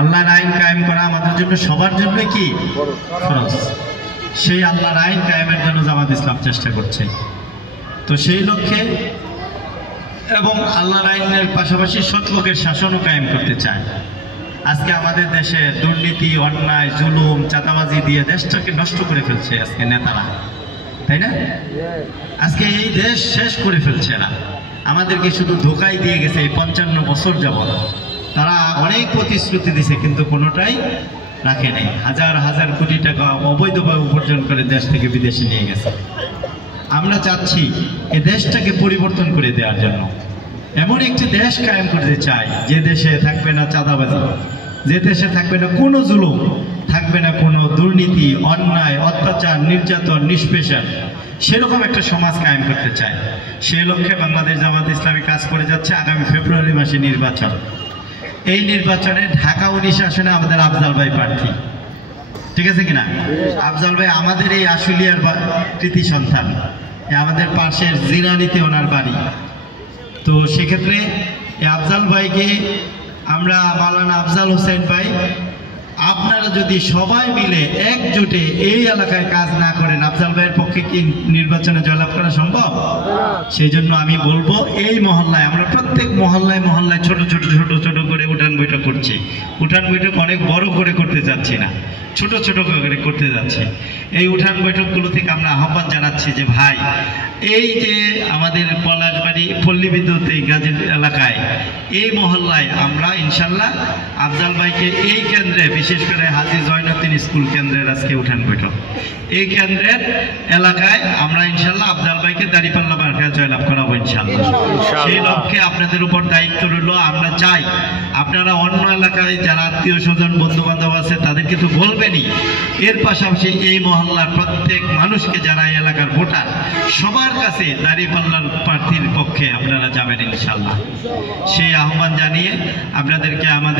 আল্লাহর আইন কায়েম করা আমাদের জন্য সবার জন্য কি ফরজ। সেই আল্লাহর আইন কায়েমের জন্য জামাত ইসলাম চেষ্টা করছে। তো সেই লক্ষ্যে এবং আল্লাহর আইনের পাশাপাশি সৎ লোকের শাসনও কায়েম করতে চায়। আজকে আমাদের দেশে দুর্নীতি, অন্যায়, জুলুম, চাঁদাবাজি দিয়ে দেশটাকে নষ্ট করে ফেলছে আজকে নেতারা, তাই না? আজকে এই দেশ শেষ করে ফেলছে না, আমাদেরকে শুধু ধোঁকাই দিয়ে গেছে। এই 55 বছর যাবত তারা অনেক প্রতিশ্রুতি দিছে, কিন্তু কোনোটাই রাখে নেই। হাজার হাজার কোটি টাকা অবৈধভাবে উপার্জন করে দেশ থেকে বিদেশে নিয়ে গেছে। আমরা চাচ্ছি এই দেশটাকে পরিবর্তন করে দেওয়ার জন্য এমন একটি দেশ কায়েম করতে চাই, যে দেশে থাকবে না চাঁদাবাজি, যে দেশে থাকবে না কোনো জুলুম, থাকবে না কোনো দুর্নীতি, অন্যায়, অত্যাচার, নির্যাতন, নিষ্পেষণ। সেরকম একটা সমাজ কায়েম করতে চায়। সেই লক্ষ্যে বাংলাদেশ জামাত ইসলামী কাজ করে যাচ্ছে। আগামী ফেব্রুয়ারি মাসে নির্বাচন। এই নির্বাচনে ঢাকা 19 আসনে আমাদের আফজাল ভাই প্রার্থী, ঠিক আছে কিনা? আফজাল ভাই আমাদের এই আশুলিয়ার কৃতি সন্তান, আমাদের পাশের জিরানিতে ওনার বাড়ি। তো সেক্ষেত্রে আফজাল ভাইকে আমরা, মাওলানা আফজাল হোসেন ভাই, আপনারা যদি সবাই মিলে একজোটে এই এলাকায় কাজ না করেন, আফজাল ভাইয়ের পক্ষে কি নির্বাচনে জয়লাভ করা সম্ভব? সেই জন্য আমি বলবো, এই মহল্লায় আমরা প্রত্যেক মহল্লায় মহল্লায় ছোট ছোট ছোট ছোট করে উঠান বৈঠক করছি। উঠান বৈঠক অনেক বড় করে করতে যাচ্ছি না, ছোট ছোট করে করতে যাচ্ছে। এই উঠান বৈঠকগুলো থেকে আমরা আহ্বান জানাচ্ছি যে ভাই, এই যে আমাদের পলাশবাড়ি পল্লী বিদ্যুৎ এই গাজীর এলাকায়, এই মহল্লায় আমরা ইনশাল্লাহ আফজাল ভাইকে এই কেন্দ্রে, বিশেষ করে হাজী জয়নুদ্দিন স্কুল কেন্দ্রের আজকে উঠান বৈঠক, এই কেন্দ্রের এলাকায় আমরা ইনশাল্লাহ আফজাল ভাইকে দাঁড়িপাল্লা মার্কায় জয়লাভ করাবো ইনশাল্লাহ। সেই লক্ষ্যে আপনাদের উপর দায়িত্ব রইল। আমরা চাই আপনারা অন্য এলাকায় যারা আত্মীয় স্বজন বন্ধু বান্ধব আছে তাদেরকে তো বলবেনই, এর পাশাপাশি এই মহল্লার প্রত্যেক মানুষকে, যারা এই এলাকার ভোটার, সবার কাছে দাঁড়িপাল্লার প্রার্থীর পক্ষে আপনারা যাবেন ইনশাল্লাহ। সেই আহ্বান জানিয়ে আপনাদেরকে আমাদের